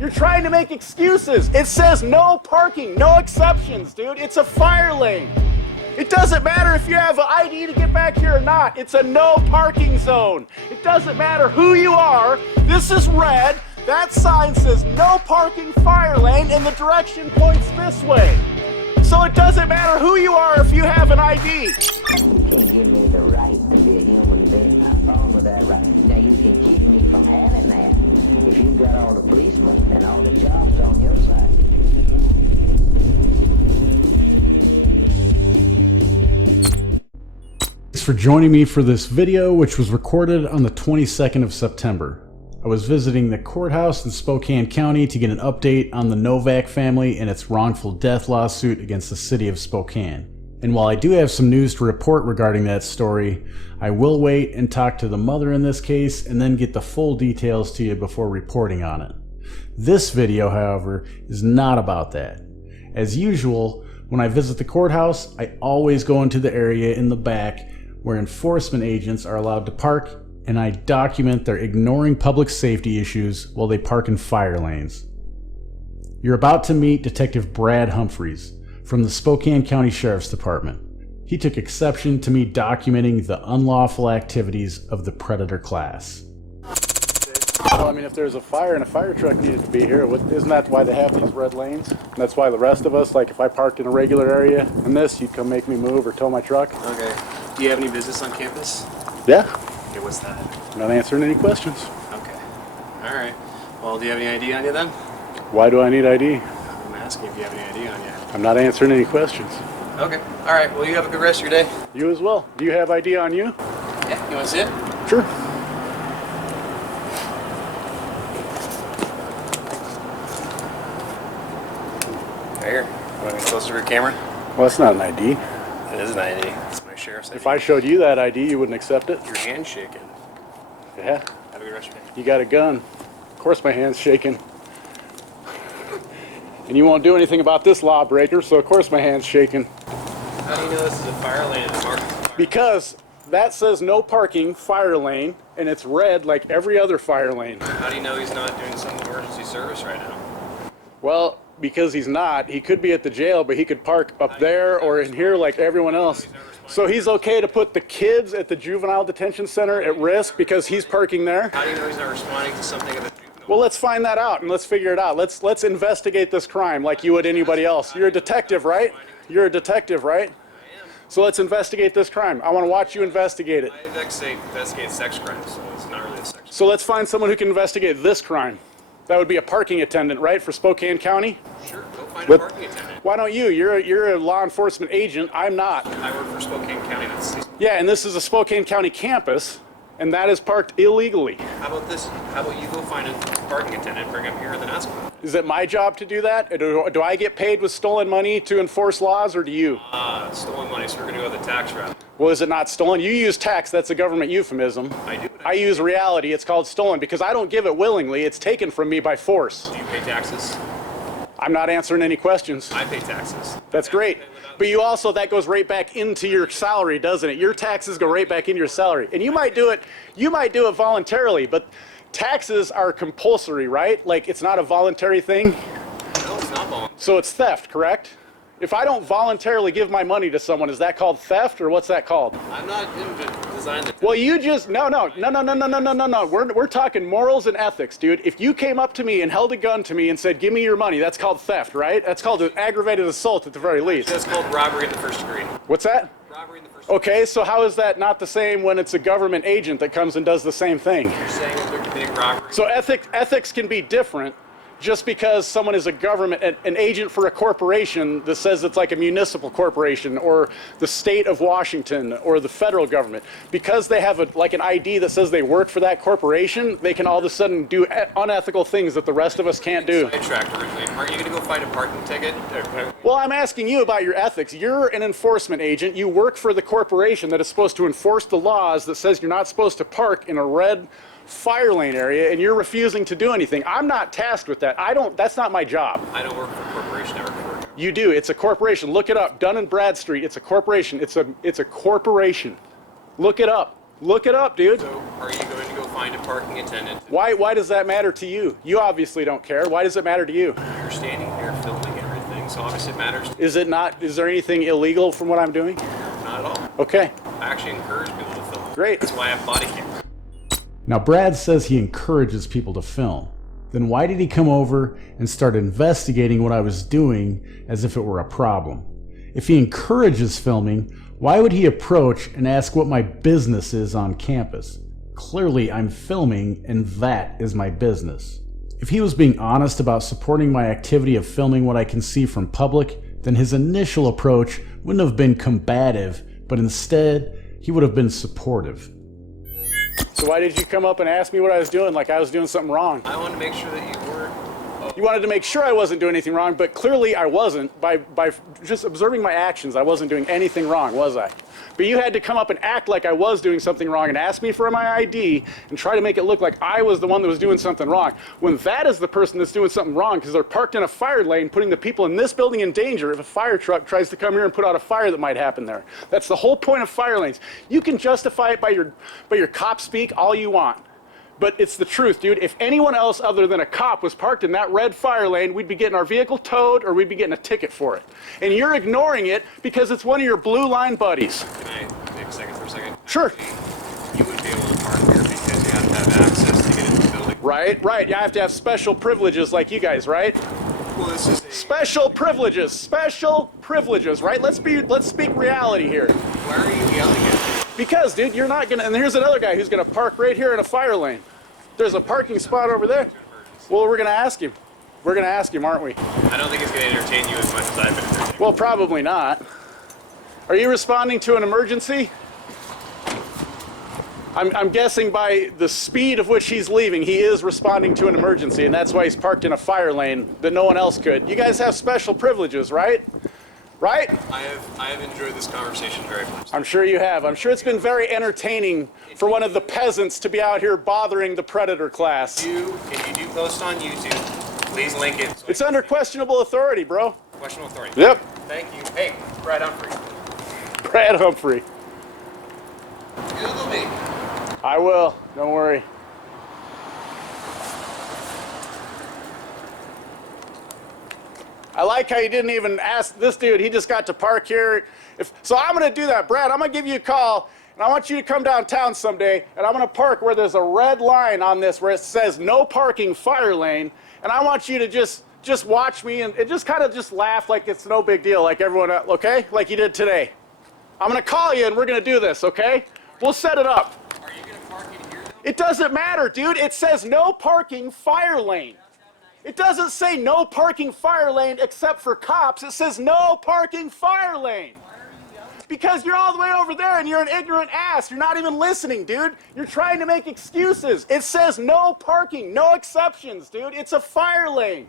You're trying to make excuses. It says no parking, no exceptions, dude. It's a fire lane. It doesn't matter if you have an ID to get back here or not. It's a no parking zone. It doesn't matter who you are. This is red. That sign says no parking fire lane and the direction points this way. So it doesn't matter who you are if you have an ID. You can't give me the right to be a human being. I'm fine with that right. Now you can keep me from having that if you've got all the policemen and all the jobs on your side. Thanks for joining me for this video, which was recorded on the 22nd of September. I was visiting the courthouse in Spokane County to get an update on the Novak family and its wrongful death lawsuit against the city of Spokane. And while I do have some news to report regarding that story, I will wait and talk to the mother in this case and then get the full details to you before reporting on it. This video, however, is not about that. As usual, when I visit the courthouse, I always go into the area in the back where enforcement agents are allowed to park, and I document their ignoring public safety issues while they park in fire lanes. You're about to meet Detective Brad Humphreys from the Spokane County Sheriff's Department. He took exception to me documenting the unlawful activities of the predator class. Well, I mean, if there's a fire and a fire truck needed to be here, isn't that why they have these red lanes? And that's why the rest of us, like if I parked in a regular area in this, you'd come make me move or tow my truck. Okay. Do you have any business on campus? Yeah. Okay, what's that? I'm not answering any questions. Okay. All right. Well, do you have any ID on you then? Why do I need ID? I'm asking if you have any ID on you. I'm not answering any questions. Okay. All right. Well, you have a good rest of your day. You as well. Do you have ID on you? Yeah. You want to see it? Sure. Right here. Want to be closer to your camera? Well, that's not an ID. It is an ID. It's my sheriff's ID. If I showed you that ID, you wouldn't accept it? Your hand's shaking. Yeah. Have a good rest of your day. You got a gun. Of course my hand's shaking. And you won't do anything about this lawbreaker, so of course my hand's shaking. How do you know this is a fire lane and marked as a fire Because that says no parking, fire lane, and it's red like every other fire lane. lane? How do you know he's not doing some emergency service right now? Well, because he's not. He could be at the jail, but he could park up there or in here like everyone else. So he's okay to put the kids at the juvenile detention center at risk because he's parking there? How do you know he's not responding to something of the juvenile? Well, let's find that out and let's figure it out. Let's investigate this crime like you would anybody else. You're a detective, right? You're a detective, right? I am. So let's investigate this crime. I want to watch you investigate it. I investigate sex crimes, so it's not really a sex crime. So let's find someone who can investigate this crime. That would be a parking attendant, right, for Spokane County? Sure, go find a parking attendant. Why don't you? You're a law enforcement agent. I'm not. I work for Spokane County. Yeah, and this is a Spokane County campus, and that is parked illegally. How about this? How about you go find a parking attendant, bring him here, and then ask him? Is it my job to do that? Do I get paid with stolen money to enforce laws, or do you? Stolen money, so we're going to go the tax route. Well, is it not stolen? You use tax. That's a government euphemism. I do. I use reality. It's called stolen because I don't give it willingly. It's taken from me by force. Do you pay taxes? I'm not answering any questions. I pay taxes. That's great. But you also, that goes right back into your salary, doesn't it? Your taxes go right back into your salary. And you might do it voluntarily, but taxes are compulsory, right? Like it's not a voluntary thing. No, it's not voluntary. So it's theft, correct? If I don't voluntarily give my money to someone, is that called theft or what's that called? I'm not designed to. Well, you just, no. We're talking morals and ethics, dude. If you came up to me and held a gun to me and said, give me your money, that's called theft, right? That's called an aggravated assault at the very least. That's called robbery in the first degree. What's that? Robbery in the first degree. Okay, so how is that not the same when it's a government agent that comes and does the same thing? You're saying that they're committing robbery. So ethics can be different just because someone is a government, an agent for a corporation that says it's like a municipal corporation or the state of Washington or the federal government. Because they have like an ID that says they work for that corporation, they can all of a sudden do unethical things that the rest of us can't do. Sidetracked originally. Aren't you going to go find a parking ticket? Well, I'm asking you about your ethics. You're an enforcement agent. You work for the corporation that is supposed to enforce the laws that says you're not supposed to park in a red fire lane area, and you're refusing to do anything. I'm not tasked with that. That's not my job. I don't work for a corporation. I work for You do. It's a corporation. Look it up. Dun & Bradstreet. It's a corporation. It's a corporation. Look it up. Look it up, dude. So, are you going to go find find a parking attendant. Why does that matter to you? You obviously don't care. Why does it matter to you? You're standing here filming everything, so obviously it matters. Is it not? Is there anything illegal from what I'm doing? Not at all. Okay. I actually encourage people to film. Great. That's why I have body camera. Now, Brad says he encourages people to film. Then why did he come over and start investigating what I was doing as if it were a problem? If he encourages filming, why would he approach and ask what my business is on campus? Clearly, I'm filming, and that is my business. If he was being honest about supporting my activity of filming what I can see from public, then his initial approach wouldn't have been combative, but instead, he would have been supportive. So why did you come up and ask me what I was doing, like I was doing something wrong? I wanted to make sure that you weren't. You wanted to make sure I wasn't doing anything wrong, but clearly I wasn't. By just observing my actions, I wasn't doing anything wrong, was I? But you had to come up and act like I was doing something wrong and ask me for my ID and try to make it look like I was the one that was doing something wrong, when that is the person that's doing something wrong because they're parked in a fire lane, putting the people in this building in danger if a fire truck tries to come here and put out a fire that might happen there. That's the whole point of fire lanes. You can justify it by your cop speak all you want. But it's the truth, dude. If anyone else other than a cop was parked in that red fire lane, we'd be getting our vehicle towed or we'd be getting a ticket for it. And you're ignoring it because it's one of your blue line buddies. Can I take a second for a second? Sure. You wouldn't be able to park here because you have to have access to get into the building. Right. You have to have special privileges like you guys, right? Well, this is Special privileges, right? Let's speak reality here. Why are you yelling at me? Because, dude, you're not gonna, and here's another guy who's gonna park right here in a fire lane. There's a parking spot over there. Well, we're gonna ask him. We're gonna ask him, aren't we? I don't think it's going to entertain you as much as I've been entertained. Well, probably not. Are you responding to an emergency? I'm guessing by the speed of which he's leaving, he is responding to an emergency, and that's why he's parked in a fire lane that no one else could. You guys have special privileges, right? Right? I have enjoyed this conversation very much. I'm sure you have. I'm sure it's been very entertaining for one of the peasants to be out here bothering the predator class. If you do post on YouTube, please link it. So It's under questionable authority, bro. questionable authority. Yep. Thank you. Hey, Brad Humphrey. Brad Humphrey. Google me. I will. Don't worry. I like how you didn't even ask this dude. He just got to park here. So I'm going to do that. Brad, I'm going to give you a call, and I want you to come downtown someday, and I'm going to park where there's a red line on this where it says no parking fire lane, and I want you to just watch me and just kind of just laugh like it's no big deal, like everyone else, okay? Like you did today. I'm going to call you, and we're going to do this, okay? We'll set it up. Are you going to park in here, though? It doesn't matter, dude. It says no parking fire lane. It doesn't say no parking fire lane except for cops. It says no parking fire lane. Why are you yelling? Because you're all the way over there and you're an ignorant ass. You're not even listening, dude. You're trying to make excuses. It says no parking, no exceptions, dude. It's a fire lane.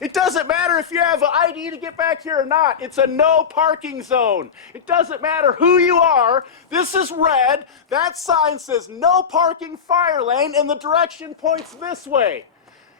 It doesn't matter if you have an ID to get back here or not. It's a no parking zone. It doesn't matter who you are. This is red. That sign says no parking fire lane and the direction points this way.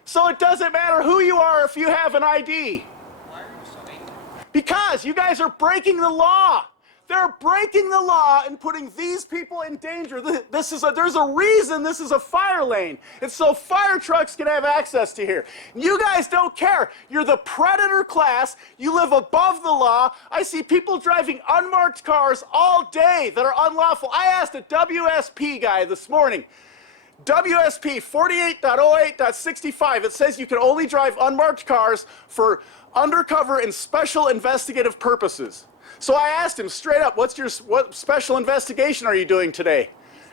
So it doesn't matter who you are if you have an ID. Why are you so angry? Because you guys are breaking the law. They're breaking the law and putting these people in danger. There's a reason this is a fire lane. It's so fire trucks can have access to here. You guys don't care. You're the predator class. You live above the law. I see people driving unmarked cars all day that are unlawful. I asked a WSP guy this morning. WSP 48.08.65, it says you can only drive unmarked cars for undercover and special investigative purposes. So I asked him straight up, what special investigation are you doing today?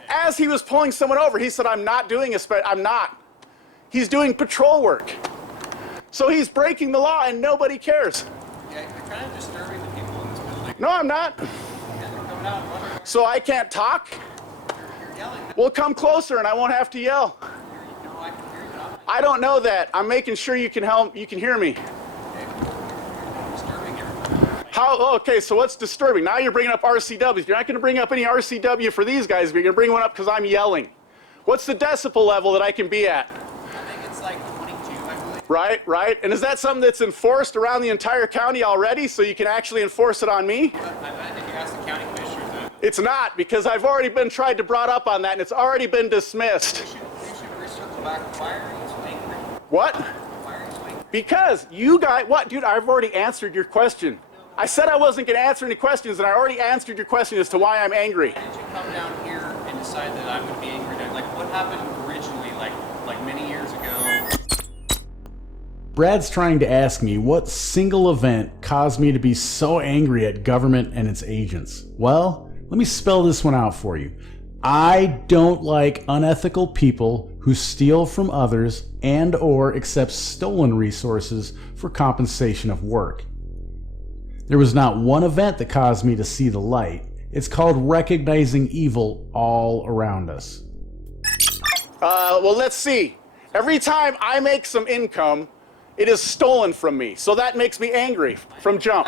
As he was pulling someone over, he said, I'm not. He's doing patrol work. So he's breaking the law and nobody cares. Yeah, you're kind of disturbing the people in this building. No, I'm not. Yeah, they're coming out and wondering. So I can't talk? You're yelling. Well, come closer and I won't have to yell. No, I can hear you. I don't know that. I'm making sure you can hear me. You're disturbing everybody. How? Okay, so what's disturbing? Now you're bringing up RCWs. You're not going to bring up any RCW for these guys, but you're going to bring one up because I'm yelling. What's the decibel level that I can be at? I think it's like 22, I believe. Right. And is that something that's enforced around the entire county already, so you can actually enforce it on me? But I bet if you ask the county commissioners that. It's not, because I've already been tried to brought up on that, and it's already been dismissed. What? Because you guys, what, dude, I've already answered your question. I said I wasn't going to answer any questions, and I already answered your question as to why I'm angry. Why did you come down here and decide that I would be angry? Like, what happened originally, like many years ago? Brad's trying to ask me what single event caused me to be so angry at government and its agents. Well, let me spell this one out for you. I don't like unethical people who steal from others and or accept stolen resources for compensation of work. There was not one event that caused me to see the light. It's called recognizing evil all around us. Well, let's see. Every time I make some income, it is stolen from me. So that makes me angry from jump.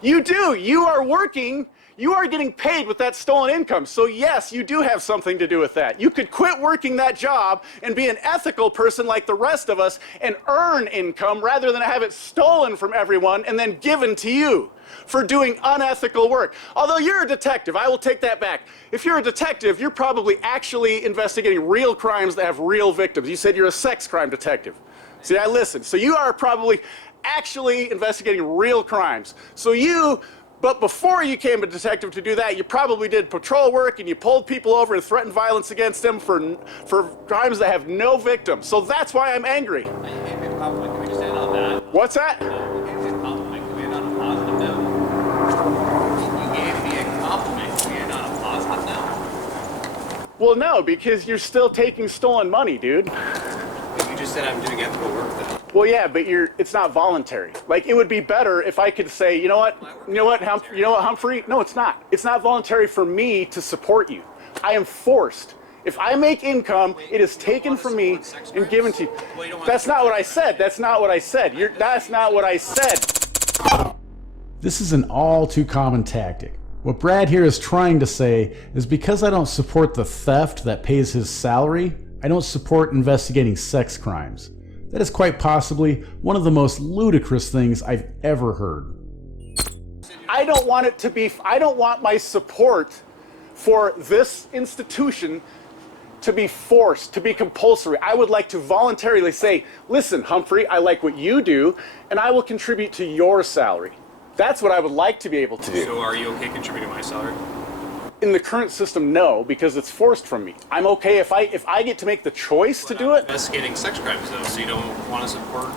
You do. You are working. You are getting paid with that stolen income. So yes, you do have something to do with that. You could quit working that job and be an ethical person like the rest of us and earn income rather than have it stolen from everyone and then given to you for doing unethical work. Although you're a detective, I will take that back. If you're a detective, you're probably actually investigating real crimes that have real victims. You said you're a sex crime detective. See, I listened. So you are probably actually investigating real crimes. But before you became a detective to do that, you probably did patrol work and you pulled people over and threatened violence against them for crimes that have no victims. So that's why I'm angry. You gave me a compliment. Can we just end on that? What's that? You gave me a compliment. Can we end on a positive note? You gave me a compliment. Can we end on a positive note? Well, no, because you're still taking stolen money, dude. But you just said I'm doing ethical work, though. Well, yeah, but it's not voluntary. Like, it would be better if I could say, you know what, Humphrey? No, it's not. It's not voluntary for me to support you. I am forced. If I make income, it is taken from me and given to you. That's not what I said. That's not what I said. That's not what I said. This is an all too common tactic. What Brad here is trying to say is because I don't support the theft that pays his salary, I don't support investigating sex crimes. That is quite possibly one of the most ludicrous things I've ever heard. I don't want my support for this institution to be forced, to be compulsory. I would like to voluntarily say, listen, Humphrey, I like what you do, and I will contribute to your salary. That's what I would like to be able to do. So are you okay contributing to my salary? In the current system, no, because it's forced from me. I'm okay if I get to make the choice to do it. Investigating sex crimes, though, so you don't want to support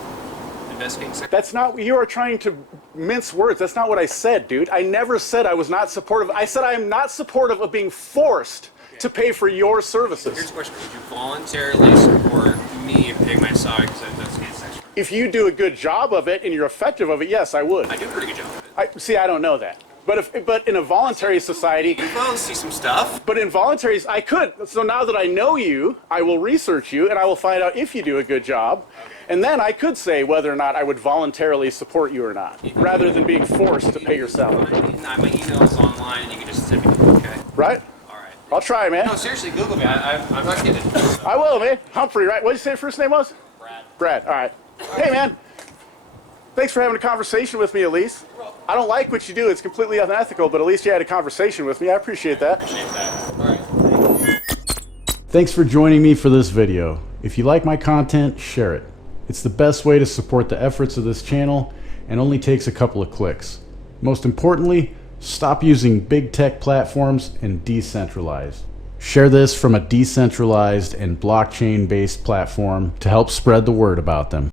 investigating sex crimes? That's not, you are trying to mince words. That's not what I said, dude. I never said I was not supportive. I said I am not supportive of being forced to pay for your services. Here's the question. Would you voluntarily support me and pay my salary because I investigate sex crimes? If you do a good job of it and you're effective of it, yes, I would. I do a pretty good job of it. I don't know that. But in a voluntary society, Well, see some stuff. but in voluntaries, I could. So now that I know you, I will research you and I will find out if you do a good job. And then I could say whether or not I would voluntarily support you or not, rather than being forced to pay your salary. My email's online and you can just send me, okay? Right? All right. I'll try, man. No, seriously, Google me. I'm not kidding. I will, man. Humphrey, right? What did you say your first name was? Brad. Brad. All right. Hey, man. Thanks for having a conversation with me, at least. I don't like what you do. It's completely unethical, but at least you had a conversation with me. I appreciate that. Appreciate that. All right. Thanks for joining me for this video. If you like my content, share it. It's the best way to support the efforts of this channel and only takes a couple of clicks. Most importantly, stop using big tech platforms and decentralize. Share this from a decentralized and blockchain-based platform to help spread the word about them.